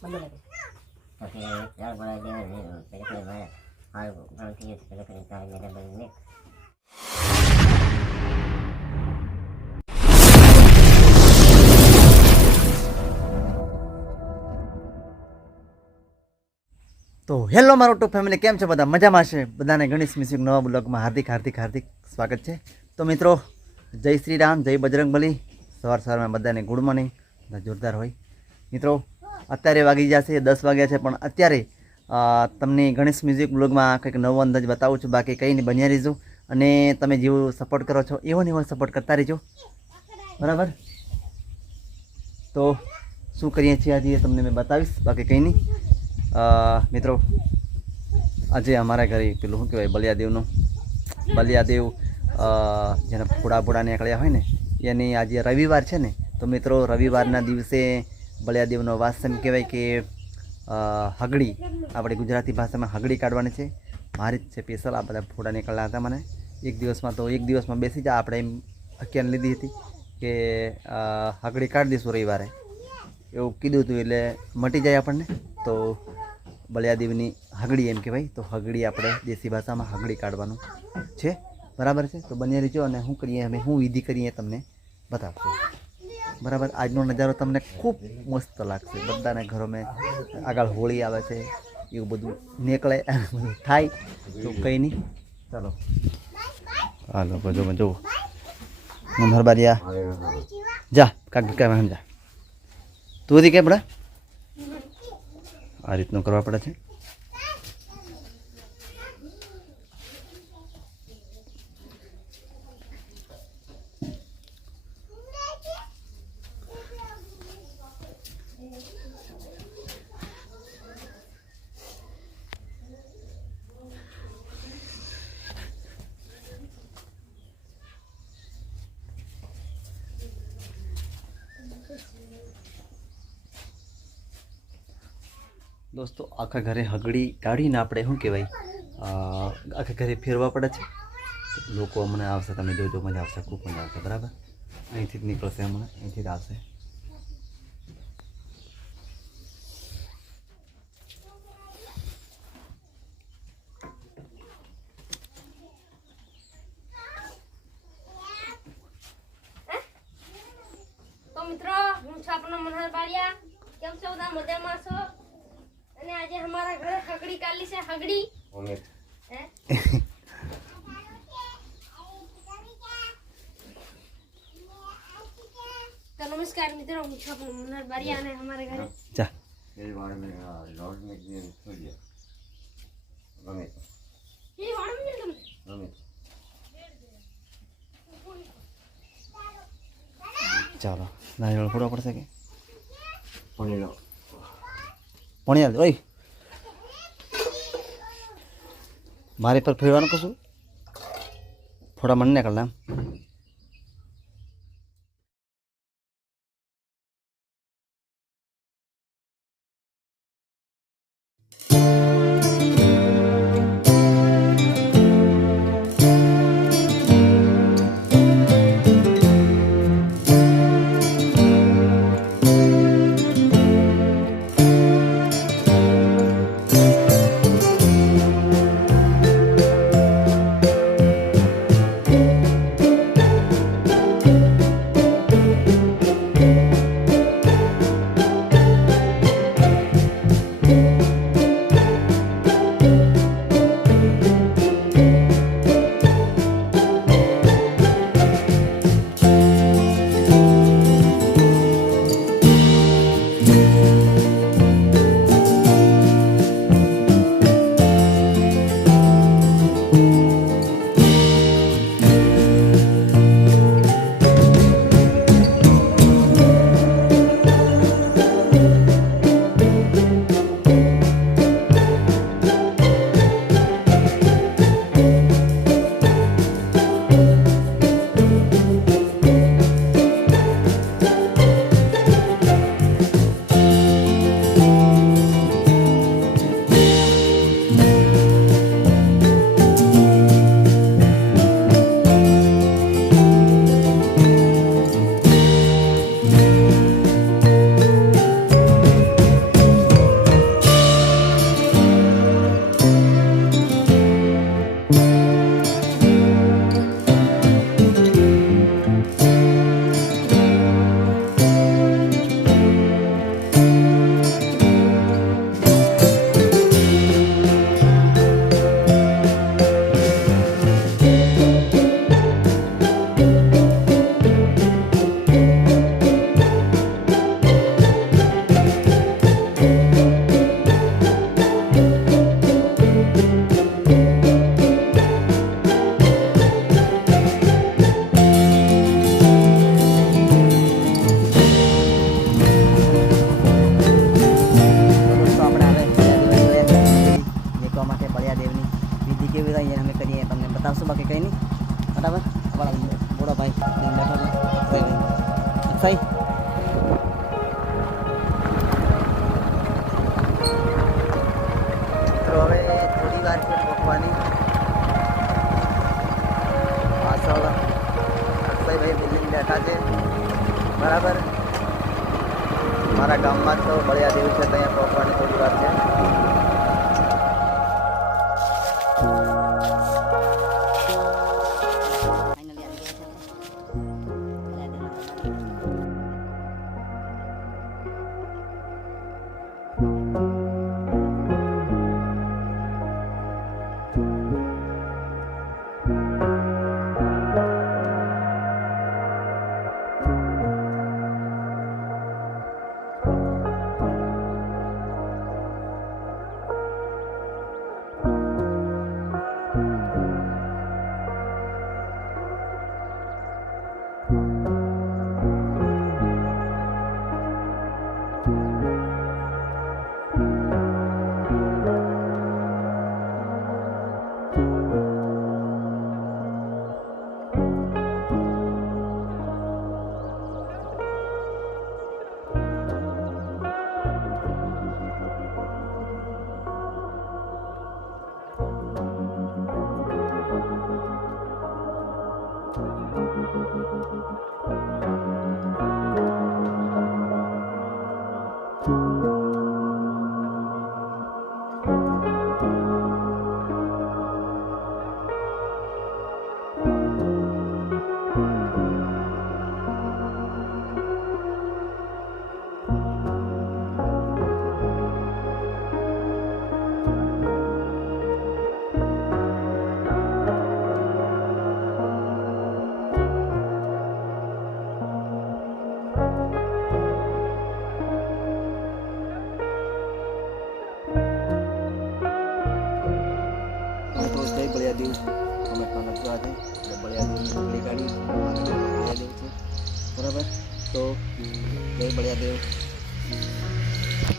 Tapi ya boleh dia pegang hal nanti kita cerita ada banyak. તો hello મારો two family, કેમ છે બધા? મજામાં છે? બધાને ગણેશ મ્યુઝિક નવા બ્લોગમાં હાર્દિક હાર્દિક હાર્દિક સ્વાગત છે. તો મિત્રો, જય શ્રી રામ, જય બજરંગબલી. સવારમાં બધાને ગુડ મોર્નિંગ. જોરદાર હોય મિત્રો. અત્યારે વાગી જશે 10 વાગ્યા છે, પણ અત્યારે તમને ગણેશ મ્યુઝિક બ્લોગમાં કંઈક નવો અંદાજ બતાવું છું. બાકી કંઈ નહીં, બન્યા રહીજો. અને તમે જેવું સપોર્ટ કરો છો એવો ને એવો સપોર્ટ કરતા રહીજો, બરાબર? તો શું કરીએ છીએ આજે તમને મેં બતાવીશ. બાકી કંઈ નહીં મિત્રો, આજે અમારા ઘરે પેલું શું કહેવાય, બલિયાદેવ જેને ફોડા નીકળ્યા હોય ને, એની આજે રવિવાર છે ને. તો મિત્રો, રવિવારના દિવસે બલિયાદેવનો વાસ એમ કહેવાય કે હગડી, આપણે ગુજરાતી ભાષામાં હગડી કાઢવાની છે. મારી જ છે સ્પેશિયલ. આ બધા ફોડા નીકળ્યા હતા મને એક દિવસમાં બેસી જા. આપણે એમ હકીયાને લીધી હતી કે હગડી કાઢી દઈશું રવિવારે, એવું કીધું હતું. એટલે મટી જાય આપણને. તો બલિયાદેવની હગડી એમ કહેવાય. તો હગડી આપણે દેશી ભાષામાં હગડી કાઢવાનું છે, બરાબર છે? તો બની રહીજો. અને શું કરીએ અમે, શું વિધિ કરીએ તમને બતાવશું, બરાબર? આજનો નજારો તમને ખૂબ મસ્ત લાગશે. બધાના ઘરોમાં આગળ હોળી આવે છે, એવું બધું નીકળે, બધું થાય. તો કંઈ નહીં, ચાલો હાલો બધું જુઓ. મનહરબારિયા જા, કાક કામ જા. તું હતી કે બડા આ રીતનું કરવા પડે છે. દોસ્તો, આખા ઘરે હગડી કાઢીને આપણે શું કહેવાય, આખા ઘરે ફેરવા પડે છે. લોકો હમણાં આવશે, તમે જોજો, મજા આવશે, ખૂબ મજા આવશે, બરાબર? અહીંથી જ નીકળશે હમણાં, અહીંથી જ આવશે. તો મિત્રો, હું છું આપનો મનહરબારિયા. કેમ છો બધા? મજામાં છો? અને આજે हमारा ઘરે હગડી કાલી છે. હગડી તો નમસ્કાર મિત્રો, હું છું આપનો મનહરબારિયા અને हमारे ઘરે જા ये बारे में लॉर्ड में छोड़ दिया गमे ये वाड़ में तुम गमे ચાલો, નારિયેળ ફોડવા પડશે કે पढ़े लो પાણી હાલ. ઓય, મારી પર ફેરવાનું કશું ફોડા મને નીકળના. બરાબર અમારા મોટો ભાઈ બેઠો છે અક્ષય મિત્રો હવે થોડી વાર છે પકવાની પાછળ અક્ષયભાઈ બિલ્ડિંગ બેઠા છે બરાબર મારા ગામમાં તો બળિયા દેવ છે ત્યાં પકવાની થોડી વાર છે બળિયા દેવ કોમેન્ટમાં લખવા છે એટલે બળિયા દેવ ગાડી બળિયા દેવ છે બરાબર તો જય બળિયા દેવ